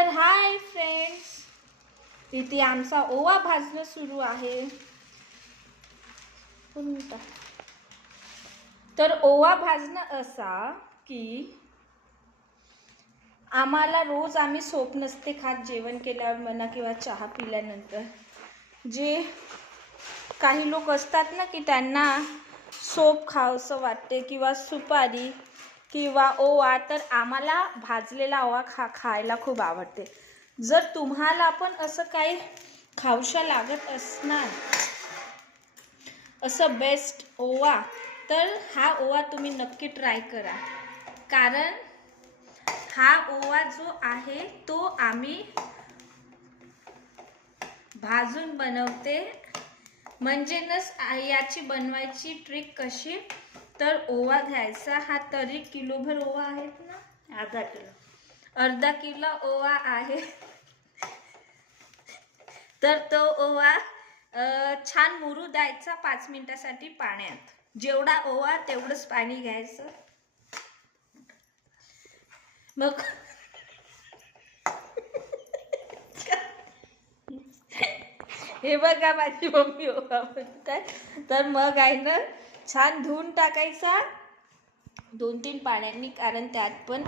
तर hi friends, इथे आमचा ओवा भाजणं सुरू आहे. तर ओवा भाजणं असा की आम्हाला रोज आम्ही सोप नसते खात जेवण केल्यावर म्हणा किंवा चहा पिल्यानंतर. जे काही लोक असतात ना की त्यांना सोप खावंसं वाटते किंवा सुपारी किंवा ओवा, तर आम्हाला भाजलेला ओवा खायला खूप आवडते. जर तुम्हाला पण असं काही खाऊशा लागत असणार असं बेस्ट ओवा, तर हा ओवा तुम्ही नक्की ट्राय करा. कारण हा ओवा जो आहे तो आम्ही भाजून बनवते. म्हणजे याची बनवायची ट्रिक कशी, तर ओवा घ्यायचा. हा तरी किलोभर ओवा आहेत ना, अर्धा किलो ओवा आहे. तर तो ओवा छान मुरू द्यायचा 5 मिनिटासाठी पाण्यात. जेवढा ओवा तेवढंच पाणी घ्यायचं. मग हे बघा माझी मम्मी ओवा म्हणताय. तर मग आहे ना छान धुवून टाकायचा 2-3 पाण्याने, कारण त्यात पण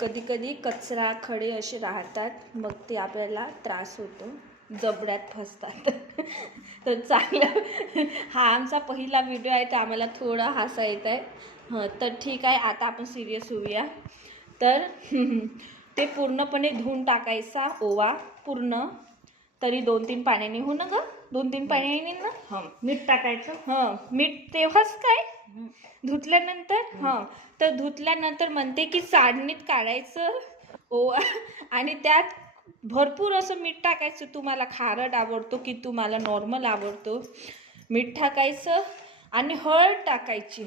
कधी कधी कचरा खडे असे राहतात, मग ते आपल्याला त्रास होतो, जबड्यात फसतात. तर चांगलं हा आमचा पहिला व्हिडिओ आहे तर आम्हाला थोडा हसा येत आहे. तर ठीक आहे, आता आपण सिरियस होऊया. तर ते पूर्णपणे धुवून टाकायचा ओवा पूर्ण, तरी 2-3 पाण्याने. हो ना ग, 2-3 पाण्याने ना. मीठ टाकायचं. मीठ तेव्हाच काय धुतल्यानंतर. तर धुतल्यानंतर म्हणते की चाळणीत काढायचं ओवा आणि त्यात भरपूर असं मीठ टाकायचं. तुम्हाला खारट आवडतो की तुम्हाला नॉर्मल आवडतो, मीठ टाकायचं आणि हळद टाकायची.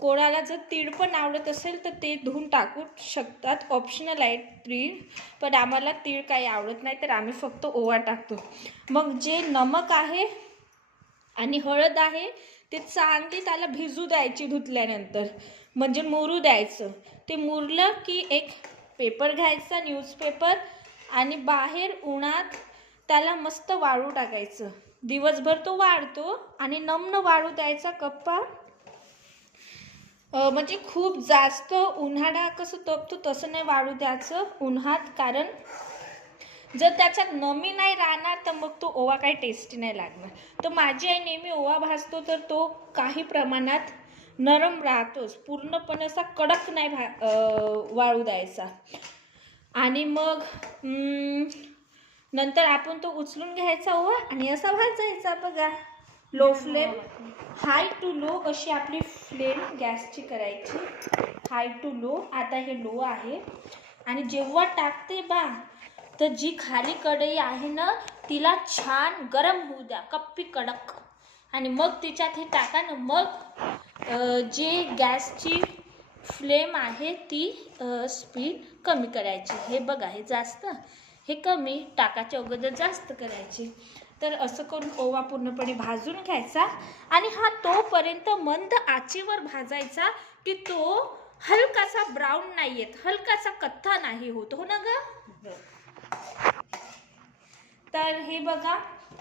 कोणाला जर तीळ पण आवडत असेल तर ते धुवून टाकू शकतात, ऑप्शनल आहे तीळ, पण आम्हाला तीळ काही आवडत नाही तर आम्ही फक्त ओवा टाकतो. मग जे नमक आहे आणि हळद आहे ते चांगली त्याला भिजू द्यायची धुतल्यानंतर, म्हणजे मुरू द्यायचं. ते मुरलं की एक पेपर घ्यायचा, न्यूजपेपर, आणि बाहेर उन्हात त्याला मस्त वाळू टाकायचं. दिवसभर तो वाळतो आणि नम्न वाळू द्यायचा कप्पा. म्हणजे खूप जास्त उन्हाळा कसं तपतो तसं नाही वाळू द्यायचं उन्हात, कारण जर त्याच्यात नमी नाही राहणार तर मग तो ओवा काही टेस्टी नाही लागणार. तर माझी आई नेहमी ओवा भाजतो तर तो काही प्रमाणात नरम राहतोच, पूर्णपणे असा कडक नाही वाळू द्यायचा. आणि मग नंतर आपण तो उचलून घ्यायचा ओवा आणि असा भाजायचा. बघा, low flame, high to low अशी आपली फ्लेम गॅसची करायची, हाय टू लो. आता हे लो आहे आणि जेव्हा टाकते बा, तर जी खाली कढई आहे ना तिला छान गरम होऊ द्या, कप्पी कडक, आणि मग तिच्यात हे टाका ना. मग जे गॅसची फ्लेम आहे ती स्पीड कमी करायची. हे बघा, हे जास्त, हे कमी, टाकाच्या अगोदर जास्त करायची. तर असं करून ओवा पूर्णपणे भाजून घ्यायचा आणि हा तोपर्यंत मंद आचेवर भाजायचा की तो हलकासा ब्राऊन नाही येत, हलकासा कथ्था नाही होत. हो ना ग. तर हे बघा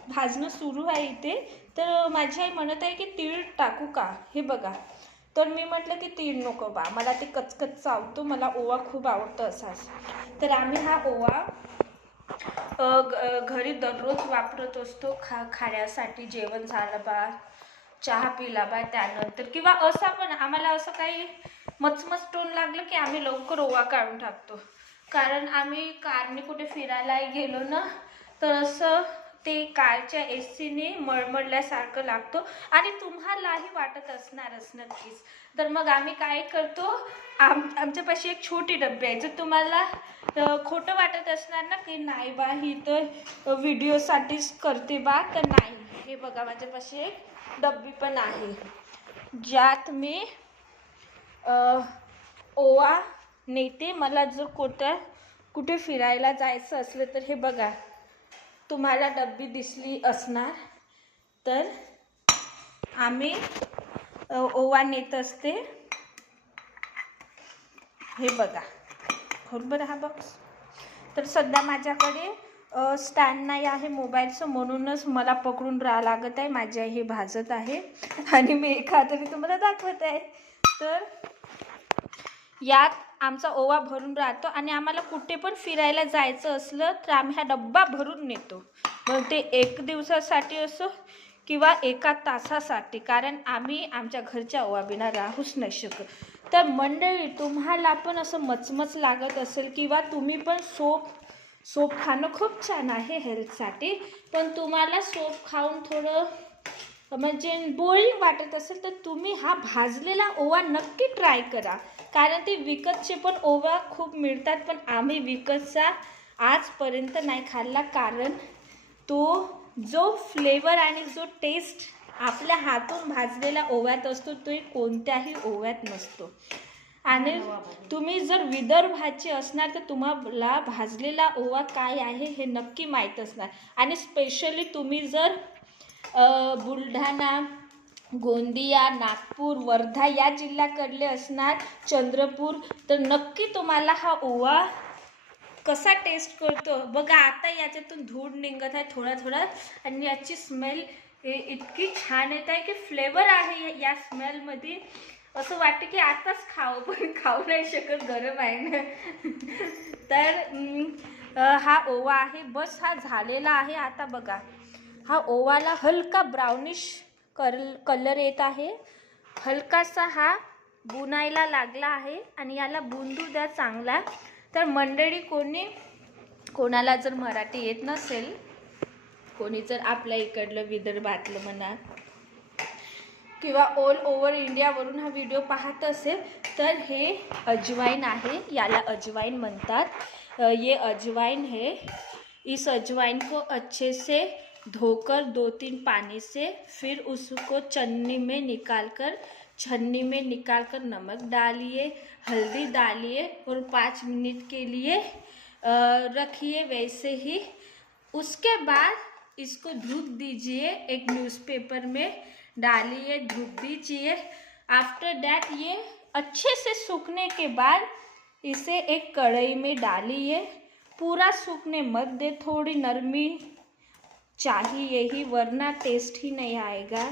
भाजणं सुरू आहे इथे. तर माझी आई म्हणत आहे की तीळ टाकू का, हे बघा. तर मी म्हटलं की तीळ नको बा, मला ते कचकच चावतो, मला ओवा खूप आवडतो असाच. तर आम्ही हा ओवा घरी दररोज वापरत असतो खाण्यासाठी. जेवण झालं बा, चहा पिला बा त्यानंतर, किंवा असा पण आम्हाला असं काही मचमच टोन लागलं की आम्ही लवकर ओवा काढून टाकतो. कारण आम्ही कारने कुठे फिरायला गेलो ना तर असं ते कारच्या एसीने मळमळल्यासारखं लागतो आणि तुम्हालाही वाटत असणारच नक्कीच. तर मग आम्ही काय करतो, आमच्यापाशी एक छोटी डब्बी आहे. जर तुम्हाला खोटं वाटत असणार ना की नाही बा ही तर व्हिडिओसाठीच करते बा, तर नाही. हे बघा माझ्यापाशी एक डब्बी पण आहे ज्यात मी ओवा नेते. मला जर कुठे फिरायला जायचं असलं तर हे बघा, तुम्हाला डब्बी दिसली असणार, तर आम्ही ओवा नेत असते. हे बघा, खोल बरं हा बॉक्स. तर सध्या माझ्याकडे स्टँड नाही आहे मोबाईलचं, म्हणूनच मला पकडून राहावं लागत आहे. माझी आई हे भाजत आहे आणि मी एका हाताने तुम्हाला दाखवत आहे. तर यात आमचा ओवा भरून राहतो आणि आम्हाला कुठे पण फिरायला जायचं असलं तर आम्ही हा डब्बा भरून नेतो. मग ते 1 दिवसासाठी असो किंवा 1 तासासाठी, कारण आम्ही आमच्या घरच्या ओवाबिना राहूच नाही शकत. तर मंडळी, तुम्हाला पण असं मचमच लागत असेल किंवा तुम्ही पण सोप खाणं खूप छान आहे हेल्थसाठी, पण तुम्हाला सोप खाऊन थोडं म्हणजे बोरिंग वाटत असेल तर तुम्ही हा भाजलेला ओवा नक्की ट्राय करा. कारण ते विकतचे पण ओवा खूप मिळतात, पण आम्ही विकतचा आजपर्यंत नाही खाल्ला, कारण तो जो फ्लेवर आणि जो टेस्ट आपल्या हातून भाजलेला ओव्यात असतो तो कोणत्याही ओव्यात नसतो. आणि तुम्ही जर विदर्भाचे असणार तर तुम्हाला भाजलेला ओवा काय आहे हे नक्की माहीत असणार. आणि स्पेशली तुम्ही जर बुलढाणा, गोंदिया, नागपूर, वर्धा या जिल्ह्याकडले असणार, चंद्रपूर, तर नक्की तुम्हाला हा ओवा कसा टेस्ट करतो बघा. आता याच्यातून धूळ निघत आहे थोडा थोडा आणि याची स्मेल इतकी छान येत आहे की फ्लेवर आहे या स्मेलमध्ये, असं वाटतं की आताच खावं, पण खाऊ नाही शकत, गरम आहे ना. तर हा ओवा आहे, बस हा झालेला आहे. आता बघा, हा ओवाला हलका ब्राउनिश कलर येत आहे, हलकासा हा बुनायला लागला आहे आणि याला बुंदू द्या चांगला. तर मंडळी, कोणाला जर मराठी येत नसेल, कोणी जर आपल्या इकडलं विदर्भातलं म्हणा किंवा ऑल ओव्हर इंडियावरून हा व्हिडिओ पाहत असेल तर हे अजवाइन आहे, याला अजवाइन म्हणतात. ये अजवाइन है. इस अजवाइन को अच्छे से धोकर 2-3 पानी से फिर उसको छन्नी में निकालकर नमक डालिए, हल्दी डालिए और 5 मिनट के लिए रखिए वैसे ही. उसके बाद इसको धूप दीजिए, एक न्यूज़पेपर में डालिए, धूप दीजिए. आफ्टर दैट ये अच्छे से सूखने के बाद इसे एक कढ़ाई में डालिए. पूरा सूखने मत दे, थोड़ी नरमी चाहिए ही, वरना टेस्ट ही नहीं आएगा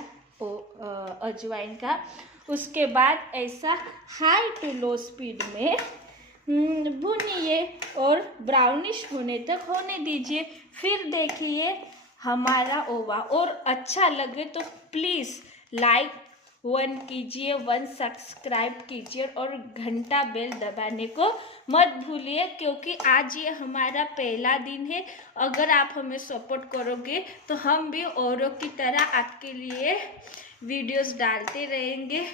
अजवाइन का. उसके बाद ऐसा हाई टू लो स्पीड में भूनिए और ब्राउनिश होने तक होने दीजिए. फिर देखिए हमारा ओवा, और अच्छा लगे तो प्लीज़ लाइक 1 कीजिए, 1 सब्सक्राइब कीजिए और घंटा बेल दबाने को मत भूलिए, क्योंकि आज ये हमारा पहला दिन है. अगर आप हमें सपोर्ट करोगे तो हम भी औरों की तरह आपके लिए वीडियोस डालते रहेंगे.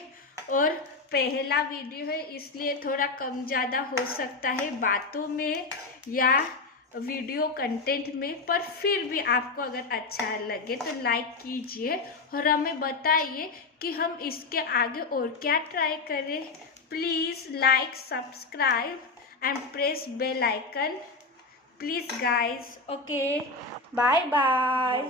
और पहला वीडियो है इसलिए थोड़ा कम ज़्यादा हो सकता है बातों में या वीडियो कंटेंट में, पर फिर भी आपको अगर अच्छा लगे तो लाइक कीजिए और हमें बताइए कि हम इसके आगे और क्या ट्राई करें. Please like, subscribe and press bell icon please guys. Okay, bye bye.